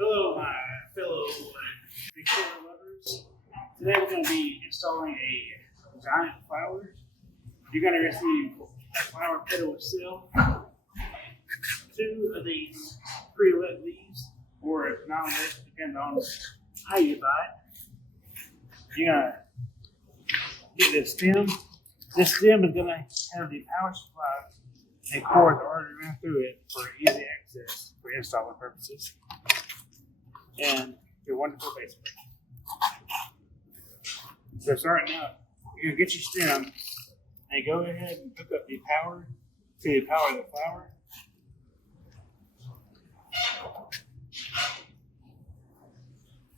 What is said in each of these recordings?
Hello, my fellow decor lovers. Today we're going to be installing a giant flower. You're going to receive a flower petal itself, 2 of these pre-lit leaves, or if not, this depends on how you buy it. You're going to get this stem. This stem is going to have the power supply and cords already run through it for easy access for installing purposes. And your wonderful basement. So starting out, you're gonna get your stem and go ahead and hook up the power to power the flower.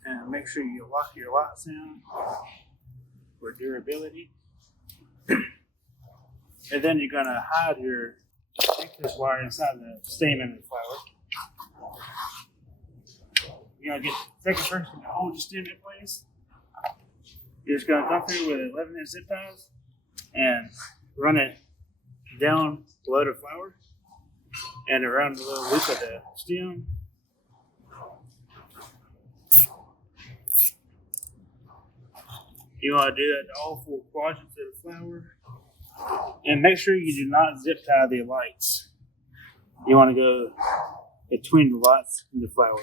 And make sure you lock your lights in for durability. And then you're gonna hide your excess wire inside the stamen of the flower. You're gonna get the second person to hold your stem in place. You're just gonna come through with 11-inch zip ties and run it down below the flower and around the little loop of the stem. You want to do that to all 4 quadrants of the flower. And make sure you do not zip tie the lights. You want to go between the lights and the flower.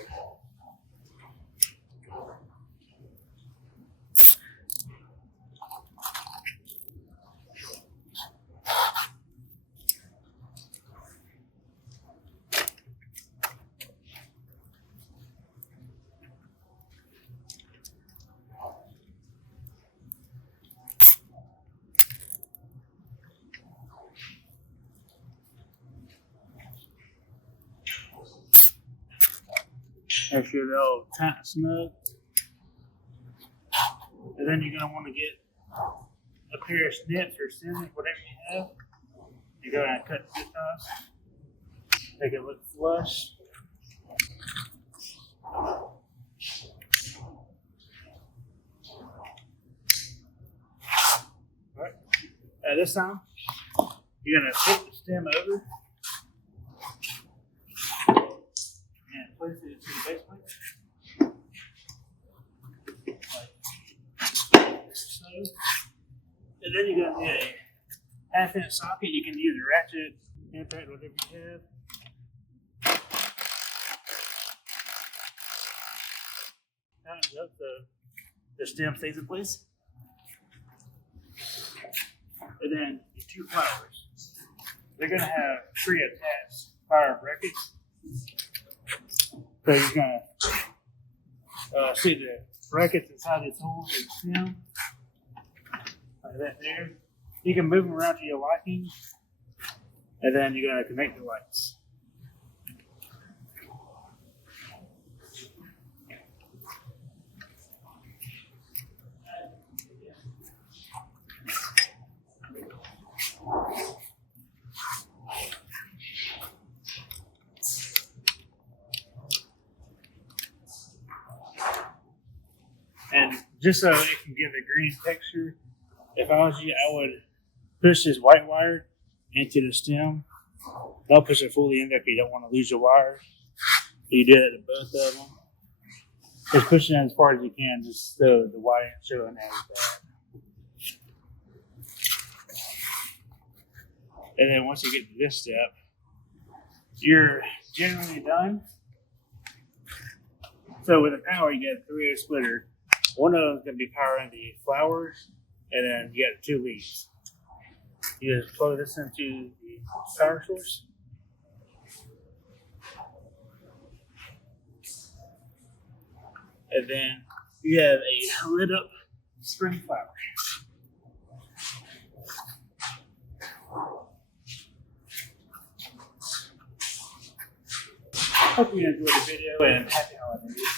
Make sure they're all tight and snug. And then you're going to want to get a pair of snips or scissors, whatever you have. You go and cut the zip ties. Make it look flush. Alright. This time, you're going to flip the stem over. Place it into the base plate. Like so. And then you're going to get a 1/2-inch socket. You can use a ratchet, impact, whatever you have. Tighten up the stem stays in place. And then the 2 flowers. They're going to have 3 attached fire brackets. So you're going to see the brackets inside this hole for the stem, like that there. You can move them around to your liking, and then you're going to connect the lights. And just so it can give a green texture, if I was you, I would push this white wire into the stem. Don't push it fully in there because you don't want to lose your wire. You do that to both of them. Just push it in as far as you can, just so the wire ain't showing as bad. And then once you get to this step, you're generally done. So with the power, you get a 3-way splitter. One of them is going to be powering the flowers, and then you got 2 leaves. You just plug this into the power source. And then you have a lit up spring flower. Hope you enjoyed the video and happy holidays.